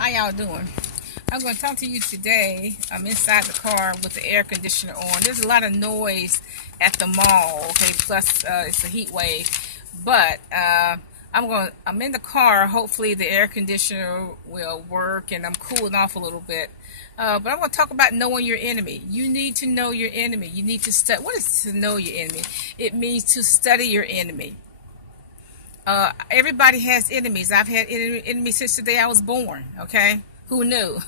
How y'all doing? I'm going to talk to you today. I'm inside the car with the air conditioner on. There's a lot of noise at the mall, okay, plus it's a heat wave. But I'm in the car. Hopefully the air conditioner will work and I'm cooling off a little bit. But I'm going to talk about knowing your enemy. You need to know your enemy. You need to study. What is to know your enemy? It means to study your enemy. Everybody has enemies. I've had enemies since the day I was born, okay? Who knew?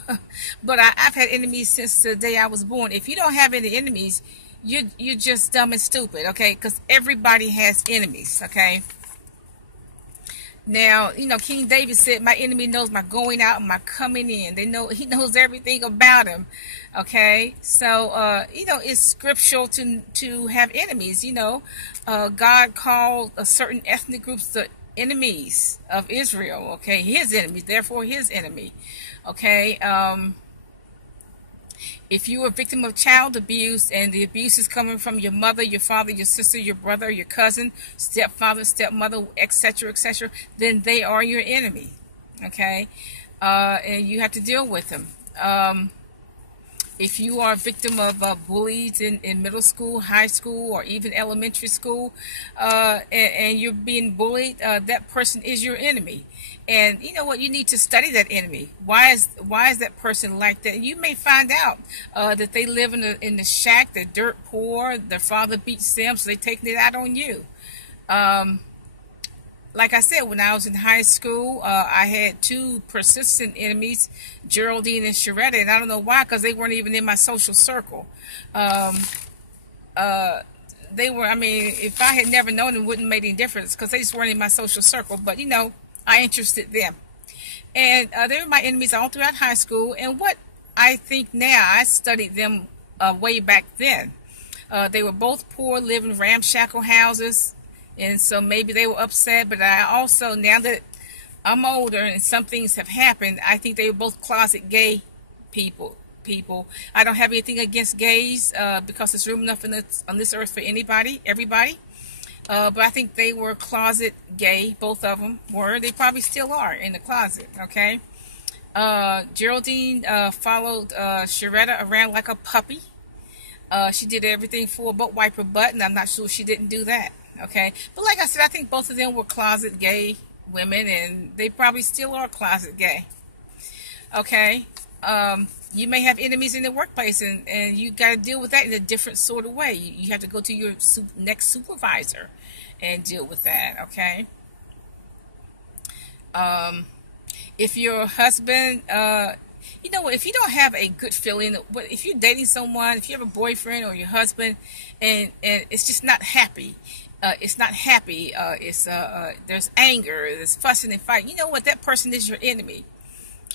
But I've had enemies since the day I was born. If you don't have any enemies, you're just dumb and stupid, okay? Because everybody has enemies, okay? Now, King David said, my enemy knows my going out and my coming in. He knows everything about him. Okay. So, it's scriptural to have enemies. God called a certain ethnic groups the enemies of Israel. Okay. His enemies, therefore his enemy. Okay. If you are a victim of child abuse and the abuse is coming from your mother, your father, your sister, your brother, your cousin, stepfather, stepmother, etc., then they are your enemy, okay? And you have to deal with them. If you are a victim of bullies in middle school, high school, or even elementary school, and you're being bullied, that person is your enemy. And you know what? You need to study that enemy. Why is that person like that? You may find out that they live in the shack. They're dirt poor. Their father beats them, so they're taking it out on you. Like I said, when I was in high school, I had two persistent enemies, Geraldine and Sharetta, and I don't know why, because they weren't even in my social circle. They were, if I had never known them, it wouldn't make any difference, because they just weren't in my social circle, but, I interested them. And they were my enemies all throughout high school, and what I think now, I studied them way back then. They were both poor, living in ramshackle houses. And so maybe they were upset, but I also, now that I'm older and some things have happened, I think they were both closet gay people. I don't have anything against gays because there's room enough on this earth for everybody. But I think they were closet gay, both of them were. They probably still are in the closet, okay? Geraldine followed Sharetta around like a puppy. She did everything for her but wipe her butt, and I'm not sure she didn't do that. Okay, but like I said, I think both of them were closet gay women, and they probably still are closet gay. Okay, you may have enemies in the workplace, and you got to deal with that in a different sort of way. You have to go to your next supervisor and deal with that. Okay, if your husband, if you don't have a good feeling, if you're dating someone, if you have a boyfriend or your husband, and it's just not happy. It's not happy. There's anger. There's fussing and fighting. You know what? That person is your enemy.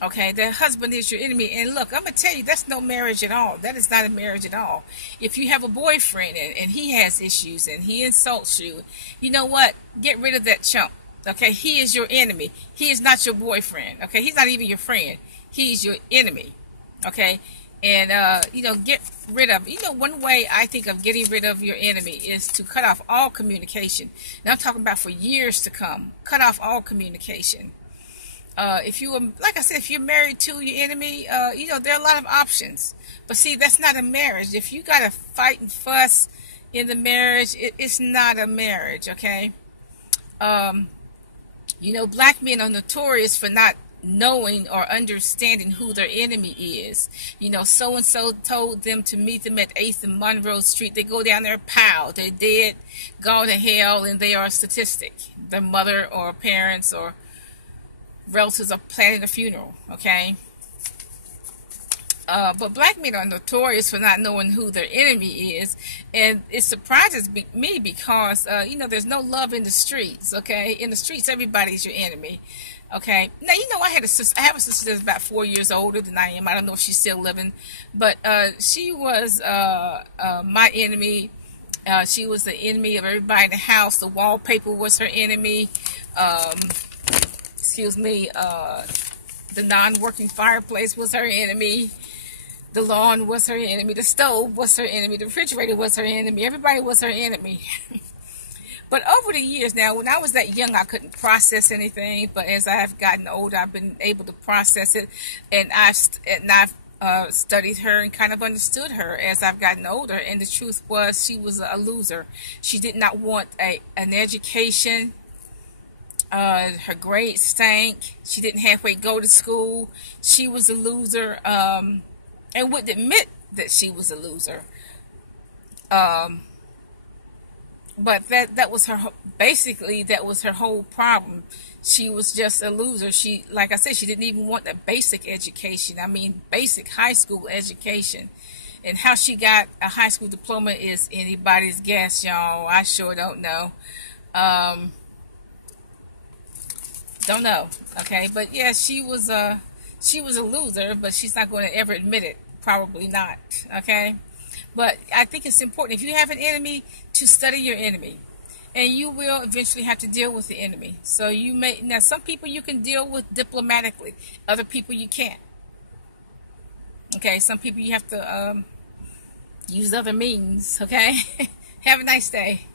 Okay, that husband is your enemy. And look, I'm gonna tell you, that's no marriage at all. That is not a marriage at all. If you have a boyfriend and he has issues and he insults you, you know what? Get rid of that chump. Okay, he is your enemy. He is not your boyfriend. Okay, he's not even your friend. He's your enemy. Okay. And, get rid of, one way I think of getting rid of your enemy is to cut off all communication. And I'm talking about for years to come. Cut off all communication. If you're married to your enemy, there are a lot of options. But see, that's not a marriage. If you got to fight and fuss in the marriage, it's not a marriage, okay? Black men are notorious for not knowing or understanding who their enemy is. So-and-so told them to meet them at 8th and Monroe Street. They go down there, pow, they're dead, gone to hell, and they are a statistic. Their mother or parents or relatives are planning a funeral, okay? But black men are notorious for not knowing who their enemy is, and it surprises me because, there's no love in the streets, okay? In the streets, everybody's your enemy. Okay. Now, I have a sister that's about 4 years older than I am. I don't know if she's still living, but she was my enemy. She was the enemy of everybody in the house. The wallpaper was her enemy. The non-working fireplace was her enemy. The lawn was her enemy. The stove was her enemy. The refrigerator was her enemy. Everybody was her enemy. But over the years now, when I was that young, I couldn't process anything. But as I have gotten older, I've been able to process it, and I've studied her and kind of understood her as I've gotten older. And the truth was, she was a loser. She did not want an education. Her grades stank. She didn't halfway go to school. She was a loser, and wouldn't admit that she was a loser. Um, but that was her, basically that was her whole problem. She was just a loser. She, like I said, she didn't even want a basic education. I mean, basic high school education. And how she got a high school diploma is anybody's guess, y'all. I sure don't know. Um, don't know. Okay, but yeah, she was a loser, but she's not going to ever admit it. Probably not. Okay. But I think it's important, if you have an enemy, to study your enemy. And you will eventually have to deal with the enemy. So you may, now some people you can deal with diplomatically, other people you can't. Okay, some people you have to use other means. Okay, have a nice day.